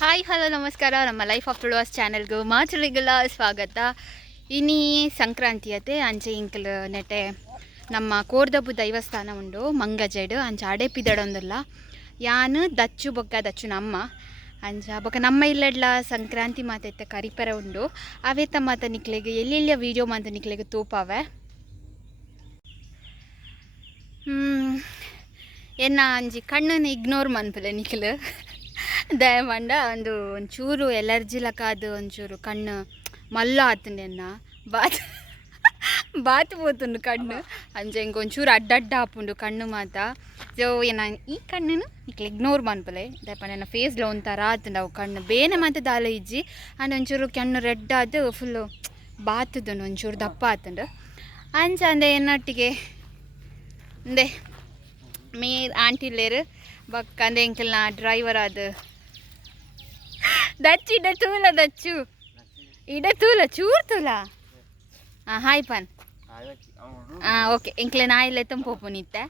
Hi hello ನಮಸ್ಕಾರ. ನಮ್ಮ life of TuluVas ಚಾನೆಲ್ಗೂ ಮಾತುಗಳಿಗೆಲ್ಲ ಸ್ವಾಗತ. ಇನಿ ಸಂಕ್ರಾಂತಿ ಅತೆ ಅಂಚೆ ಇಂಕಲ್ ನೆಟೆ ನಮ್ಮ ಕೋರ್ದಬ್ಬು ದೈವಸ್ಥಾನ ಉಂಡು ಮಂಗಜೆಡ್ ಅಂಚೆ ಅಡೆಪಿದಡೊಂದುಲ್ಲ ಯಾನು ದಚ್ಚು ಬೊಕ್ಕ ದಚ್ಚು ನಮ್ಮ ಅಂಚ ಬೊಕ್ಕ ನಮ್ಮ ಇಲ್ಲಡ್ಲ ಸಂಕ್ರಾಂತಿ ಮಾತೆತ್ತ ಕರಿಪೆರ ಉಂಡು ಅವೆತ್ತ ಮಾತ ನಿಕ್ಲೆಗೆ ಎಲ್ಲೆಲ್ಲ ವೀಡಿಯೋ ಮಾತ ನಿಕ್ಲೆಗೆ ತೂಪಾವೆ ಎನ್ನ ಅಂಜಿ ಕಣ್ಣನ್ನು ಇಗ್ನೋರ್ ಮನ್ಪಲೆ ನಿಖಿಲ್ ದಯಮಂಡ ಒಂಚೂರು ಎಲರ್ಜಿ ಲಕಾದು ಒಂಚೂರು ಕಣ್ಣು ಮಲ್ಲ ಆತಂಡೆನ್ನ ಬಾತ್ ಪೋತುಂಡು ಕಣ್ಣು ಅಂಚೆ ಇಂಕೊಂಚೂರು ಅಡ್ಡಡ್ಡ ಆಪುಂಡು ಕಣ್ಣು ಮಾತ. ಸೊ ಏನ ಈ ಕಣ್ಣನ್ನು ನಿಕ್ಲೆ ಇಗ್ನೋರ್ ಮನ್ಪಲೆ ದಯಪಂಡ ನನ್ನ ಫೇಸ್లో ಒಂಥರ ಆತುಂಡು ಅವು ಕಣ್ಣು ಬೇನೆ ಮಾತ ದಾಲ ಇಜ್ಜಿ ಅಂಡ್ ಒಂಚೂರು ಕಣ್ಣು ರೆಡ್ ಆದು ಫುಲ್ಲು ಬಾತುಂಡು ಒಂಚೂರು ದಪ್ಪ ಆತುಂಡು ಅಂಚ ಅಂದೆ ಎನ್ನೊಟ್ಟಿಗೆ ಅಂದೆ ಮೇರ್ ಆಂಟಿಲೇರು ಬಕ್ಕ ಅಂದೆ ಎಂಕಲ್ನ ಡ್ರೈವರ್ ಅದು ದಚ್ಚು ಇಡ ತೂಲ ದಚ್ಚು ಇಡ ತೂಲ ಚೂರು ತೂಲ ಹಾಯ್ ಪನ್ ಓಕೆ ಎಂಕ್ಲೆ ನಾ ಇಲ್ಲ ತಂಪೋಪುನಿತ್ತೆ.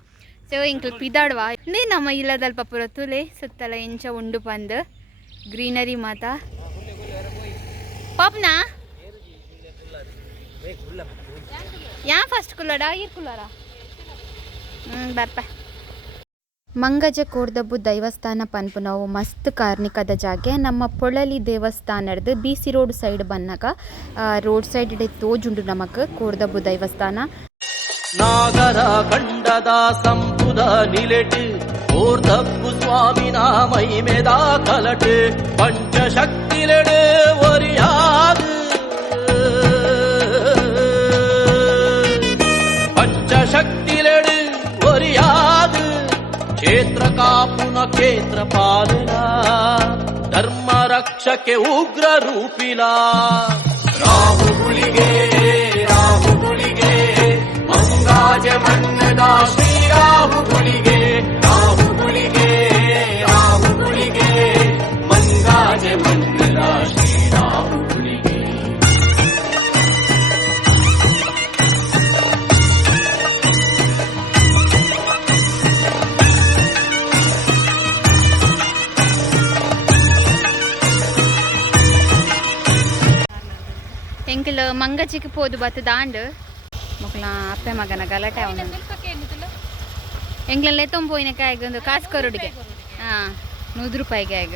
ಸೊ ಎಂಕ್ಲು ಪಿದಾಡುವ ಇಂದೇ ನಮ್ಮ ಇಲ್ಲದಲ್ಲಿ ಪಪ್ಪುರ ತುಲೆ ಸುತ್ತಲ ಎಂಚ ಉಂಡು ಪಂದು ಗ್ರೀನರಿ ಮಾತ ಪಾಪ್ನಾ ಯಾ ಫಸ್ಟ್ ಕುಲ್ಲಡ ಈ ಕುಲ್ಲರ ಬರ್ಪ ಮಂಗಜ ಕೋರ್ದಬ್ಬು ದೈವಸ್ಥಾನ ಪನ್ಪು ನಾವು ಮಸ್ತ್ ಕಾರ್ಣಿಕದ ಜಾಗೆ ನಮ್ಮ ಪೊಳಲಿ ದೇವಸ್ಥಾನದ BC ರೋಡ್ ಸೈಡ್ ಬನ್ನಗ ರೋಡ್ ಸೈಡ್ ಇಡೆ ತೋಜುಂಡು ನಮಕ್ ಕೋರ್ದಬ್ಬು ದೇವಸ್ಥಾನ ನಾಗರ ಕಂಡದ ಸಂಪುದ ನಿಲೆಟ್ ಕೋರ್ದಬ್ಬು ಸ್ವಾಮಿನ ಮೈಮೆದ ಕಲಟ್ ಪಂಚಶಕ್ತಿಲೆಡು ಒರಿயாது ಪಂಚಶಕ್ತಿಲೆಡು ಒರಿயாது ಕ್ಷೇತ್ರ ಕಾಪುನ ಕ್ಷೇತ್ರ ಪಾಲನಾ ಧರ್ಮ ರಕ್ಷಕ್ಕೆ ಉಗ್ರ ರೂಪಿಲಾ ರಾಹುಗಳಿಗೆ ಮಂಗಾಜ ಮನ್ನದ ಶ್ರೀರಾಹುಗಳಿಗೆ ರಾಹುಗಳಿಗೆ ಮಂಗಾಜ ಮನ್ನದ ಶ್ರೀರಾಹುಗಳಿಗೆ. ಎಂಕಲ್ ಮಂಗಜಿಗೆ ಪೋದು ಬತ್ತು ದಾಂಡ್ ಮಕ್ಕಳ ಅಪ್ಪೆ ಮಗನ ಗಲಾಟೆ ಅವನು ಎಂಗ್ಲೆಲ್ಲ ತೊಂಬೋಯಿನ ಕಾಯಿಗೆ ಒಂದು ಕಾಸು ಕರೋಡಿಗೆ ಹಾಂ ₹100 ಆಗ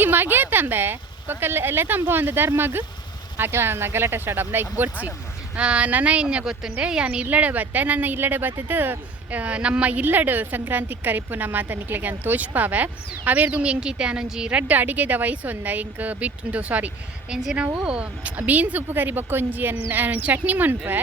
ಈ ಮಗೆ ತಂಬೆ ಪಕ್ಕ ಎಲ್ಲ ತಂಬ ಒಂದು ಧರ್ಮಗ್ ಹಾಕಲ ನನ್ನ ಗಲಾಟೆ ಸ್ಟಾರ್ಟ್ ಅಪ್ಪ ಈಗ ಗೊರ್ಚಿ ನನ್ನ ಎಣ್ಣೆ ಗೊತ್ತುಂಡೆ ಯಾನು ಇಲ್ಲಡೆ ಬತ್ತೆ ನನ್ನ ಇಲ್ಲಡೆ ಬತ್ತದು ನಮ್ಮ ಇಲ್ಲಡು ಸಂಕ್ರಾಂತಿ ಕರಿಪುನ ಮಾತ ನಿಕ್ಲೆಗೆ ಅಂತ ತೋಚ್ಪಾವೆ ಅವೇರ್ದು ಎಂಕೀತೆ ಅನ್ನೊಂಜಿ ರಡ್ಡು ಅಡಿಗೆದ ವಯಸ್ಸು ಒಂದ ಇಂಕ ಬಿಟ್ಟು ಸಾರಿ ಎಂಜಿ ನಾವು ಬೀನ್ಸ್ ಉಪ್ಪು ಕರಿ ಬಕ್ಕೊಂಜಿ ಚಟ್ನಿ ಮನ್ಪೆ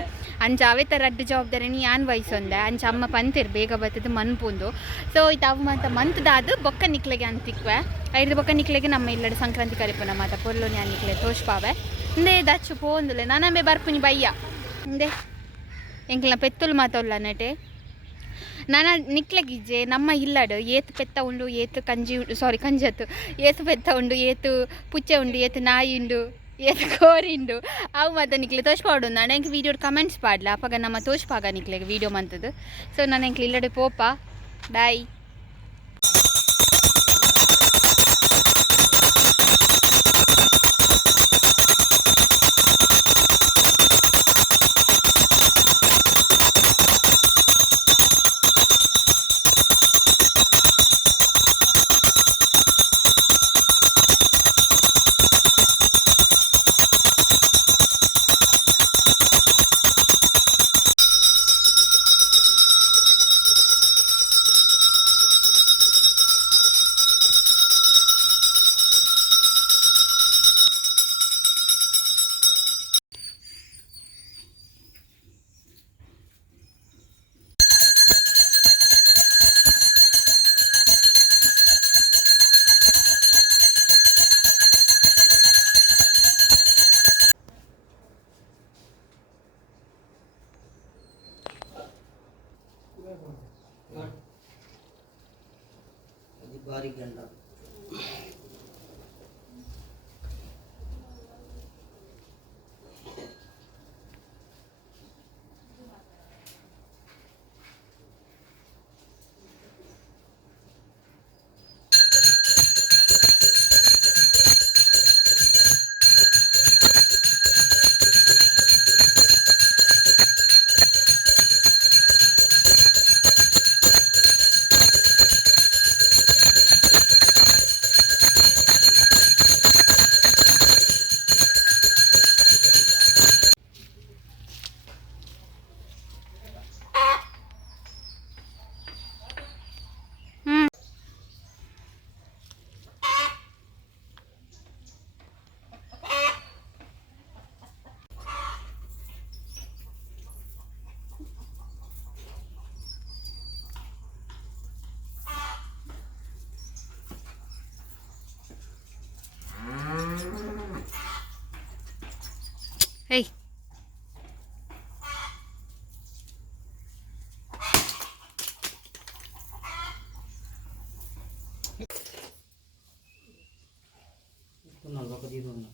ಅಂಚ ಅವೇತ ರಡ್ಡು ಜವಾಬ್ದಾರಿನಿ ಯಾನ್ ವಯಸ್ಸು ಒಂದ ಅಂಚ ಅಮ್ಮ ಪಂತೇರು ಬೇಗ ಬತ್ತದು ಮನ್ಪುಂದು. ಸೊ ಇದು ಅವು ಮಾತ ಮಂತ್ದಾದು ಬೊಕ್ಕ ನಿಕ್ಲೆಗೆ ಅಂತಿಕ್ವೆ ಐದು ಬೊಕ್ಕ ನಿಕ್ಲೆಗೆ ನಮ್ಮ ಇಲ್ಲಡು ಸಂಕ್ರಾಂತಿ ಕರಿಪುನ ಮಾತ ಪೊರ್ಲೋನಿ ಆ ನಿಕ್ಲೆ ತೋಚ್ಪಾವೆ ಇಂದೇ ದಚ್ಚು ಪೋಂದುಲೆ ನಾನಮ್ಮೆ ಬರ್ಪುನಿ ಬಯ್ಯ ಇಂದೆ ಎಂಕ್ಲ ಪೆತ್ತುಲು ಮಾತಲ್ಲ ನೆಟೆ ನಾನು ನಿಕ್ಲೆಗಿಜ್ಜೆ ನಮ್ಮ ಇಲ್ಲಡು ಏತು ಪೆತ್ತ ಉಂಡು ಏತು ಕಂಜಿ ಉಂಡು ಸಾರಿ ಕಂಜತ್ತು ಏತು ಪೆತ್ತ ಉಂಡು ಏತು ಪುಚ್ಚೆ ಉಂಡು ಏತು ನಾಯಿ ಉಂಡು ಏತು ಕೋರಿ ಉಂಡು ಅವು ಮಾತ ನಿಕ್ಲೆ ತೋಚ್ಪಾಡು ನಾನು ಎಂಕ್ ವೀಡಿಯೋ ಕಮೆಂಟ್ಸ್ ಪಾಡ್ಲ ಅಪ್ಪಾಗ ನಮ್ಮ ತೋಚ್ಪಾಗ ನಿಕ್ಲೆಗೆ ವೀಡಿಯೋ ಮಂತದ್ದು. ಸೊ ನಾನು ಎಂಕ್ಲ ಇಲ್ಲಡೆ ಪೋಪ ಬಾಯ್. ಭಾರಿ ಗಂಡ ఉన్నాను ఒక తీరు ఉన్నా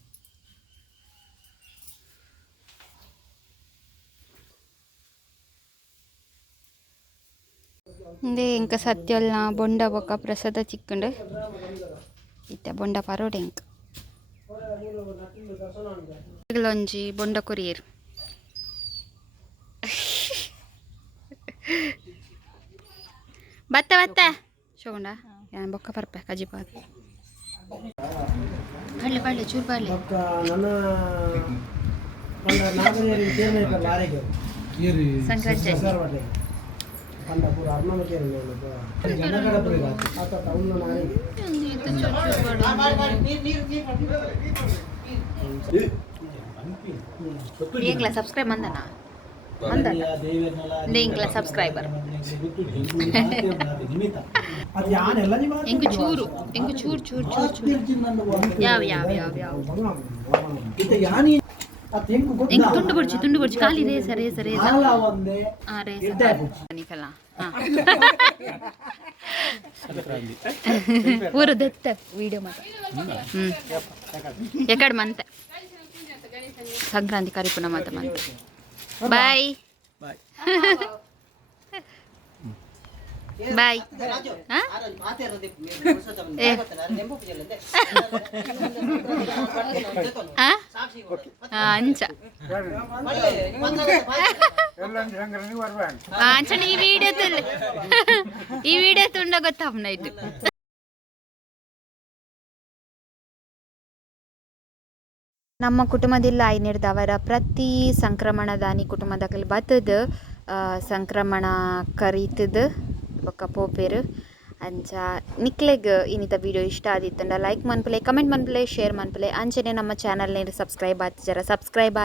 ಇಂದೇ ಇಂಕ ಸತ್ಯೊಲ್ನ ಬೊಂಡ ಬೊಕ್ಕ ಪ್ರಸಾದ ಚಿಕ್ಕಂಡು ಇತ್ತೆ ಬೊಂಡ ಪರೋಡೆ ಇಂಕ ಒಂಜಿ ಬೊಂಡ ಕೊರಿಯರ್ ಬತ್ತ ಬತ್ತ ಶೋಗೊಂಡ ಯಾನ್ ಬೊಕ್ಕ ಪರ್ಪೆ ಕಜಿ ಪಾದ ಬಳ್ಳೆ ಬಳ್ಳೆ ಚೂರು ಬಳ್ಳೆ ಸಂಕ್ರಾಂತಿ ಎಂಕ್ಲ ಸಬ್ಸ್ಕ್ರೈಬ್ ಮಂದನಾ ಎಂಕ್ಲ ಸಬ್ಸ್ಕ್ರೈಬರ್ ಎಂಕು ಚೂರು ಚೂರು ಚೂರು ಯಾವ ಯಾವ ಯಾವ ಯಾವ ಎಂಕು ತುಂಡು ಬುಡ್ಚಿ ಖಾಲಿ ರೇಸ ರೇಸ ರೇಸ ರೇಸ ನಿಕಲ್ಲ ಪೂರ ದೆತ್ತ ವಿಡಿಯೋ ಮಾತ ಎಕಡೆ ಮಂತ ಸಂಕ್ರಾಂತಿ ಕರಿಪುನ ಮಾತ ಮಂತ ಬಾಯ್ ಬಾಯ್ ಅಂಚ ಅಂಚನ ಈ ವಿಡಿಯೋ ತುಂಡ ಗೊತ್ತಾಗ್ನೈತು ನಮ್ಮ ಕುಟುಂಬದಲ್ಲಿ ಐನಿಡ್ದವರ ಪ್ರತಿ ಸಂಕ್ರಮಣದಾನಿ ಕುಟುಂಬದಲ್ಲಿ ಬತ್ತದ ಸಂಕ್ರಮಣ ಕರೀತದ ಬೊಕ್ಕ ಪೋಪೆರು ಅಂಚ ನಿಕ್ಲೆಗ್ ಇನ್ನಿತ ವಿಡಿಯೋ ಇಷ್ಟ ಆದಿತ್ತಂಡ ಲೈಕ್ ಮನ್ಪಲೆ ಕಮೆಂಟ್ ಮನ್ಪಲೆ ಶೇರ್ ಮನ್ಪಲೆ ಅಂಚನೆ ನಮ್ಮ ಚಾನಲ್ನ ಸಬ್ಸ್ಕ್ರೈಬ್ ಆತಿಜರ ಸಬ್ಸ್ಕ್ರೈಬ್